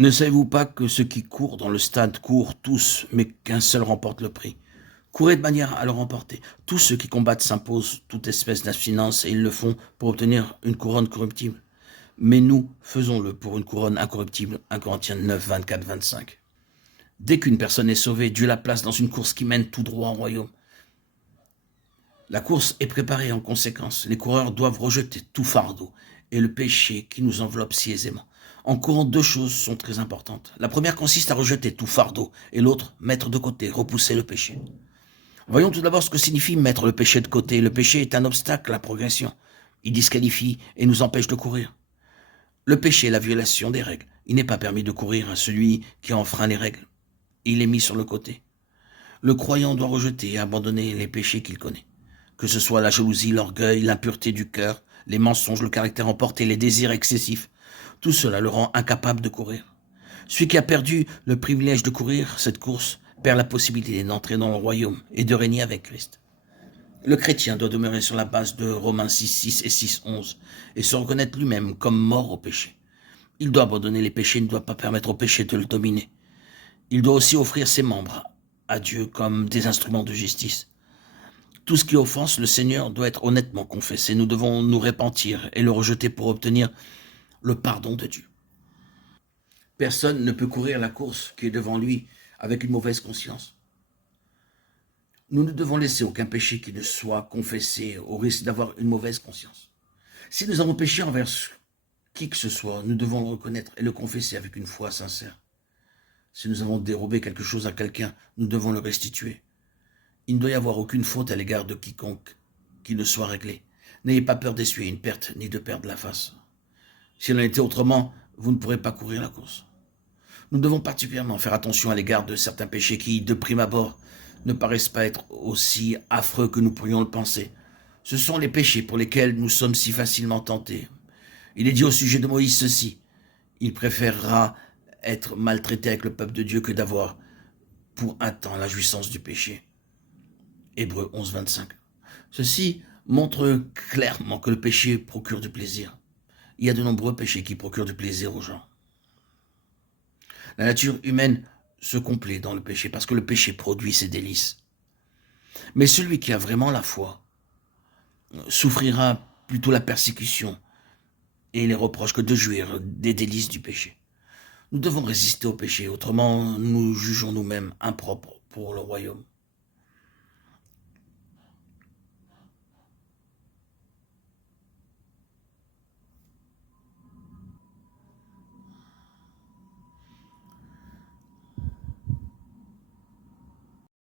Ne savez-vous pas que ceux qui courent dans le stade courent tous, mais qu'un seul remporte le prix? Courez de manière à le remporter. Tous ceux qui combattent s'imposent toute espèce d'abstinence et ils le font pour obtenir une couronne corruptible. Mais nous, faisons-le pour une couronne incorruptible. 1 Corinthiens 9, 24, 25. Dès qu'une personne est sauvée, Dieu la place dans une course qui mène tout droit au royaume. La course est préparée en conséquence. Les coureurs doivent rejeter tout fardeau et le péché qui nous enveloppe si aisément. En courant, deux choses sont très importantes. La première consiste à rejeter tout fardeau et l'autre, mettre de côté, repousser le péché. Voyons tout d'abord ce que signifie mettre le péché de côté. Le péché est un obstacle à la progression. Il disqualifie et nous empêche de courir. Le péché est la violation des règles. Il n'est pas permis de courir à celui qui enfreint les règles. Il est mis sur le côté. Le croyant doit rejeter et abandonner les péchés qu'il connaît. Que ce soit la jalousie, l'orgueil, l'impureté du cœur, les mensonges, le caractère emporté, les désirs excessifs. Tout cela le rend incapable de courir. Celui qui a perdu le privilège de courir cette course perd la possibilité d'entrer dans le royaume et de régner avec Christ. Le chrétien doit demeurer sur la base de Romains 6:6 et 6:11 et se reconnaître lui-même comme mort au péché. Il doit abandonner les péchés, il ne doit pas permettre au péché de le dominer. Il doit aussi offrir ses membres à Dieu comme des instruments de justice. Tout ce qui offense le Seigneur doit être honnêtement confessé. Nous devons nous repentir et le rejeter pour obtenir le pardon de Dieu. Personne ne peut courir la course qui est devant lui avec une mauvaise conscience. Nous ne devons laisser aucun péché qui ne soit confessé au risque d'avoir une mauvaise conscience. Si nous avons péché envers qui que ce soit, nous devons le reconnaître et le confesser avec une foi sincère. Si nous avons dérobé quelque chose à quelqu'un, nous devons le restituer. Il ne doit y avoir aucune faute à l'égard de quiconque qui ne soit réglée. N'ayez pas peur d'essuyer une perte ni de perdre la face. S'il en était autrement, vous ne pourrez pas courir la course. Nous devons particulièrement faire attention à l'égard de certains péchés qui, de prime abord, ne paraissent pas être aussi affreux que nous pourrions le penser. Ce sont les péchés pour lesquels nous sommes si facilement tentés. Il est dit au sujet de Moïse ceci: il préférera être maltraité avec le peuple de Dieu que d'avoir pour un temps la jouissance du péché. Hébreux 11, 25. Ceci montre clairement que le péché procure du plaisir. Il y a de nombreux péchés qui procurent du plaisir aux gens. La nature humaine se complaît dans le péché parce que le péché produit ses délices. Mais celui qui a vraiment la foi souffrira plutôt la persécution et les reproches que de jouir des délices du péché. Nous devons résister au péché, autrement nous jugeons nous-mêmes impropres pour le royaume.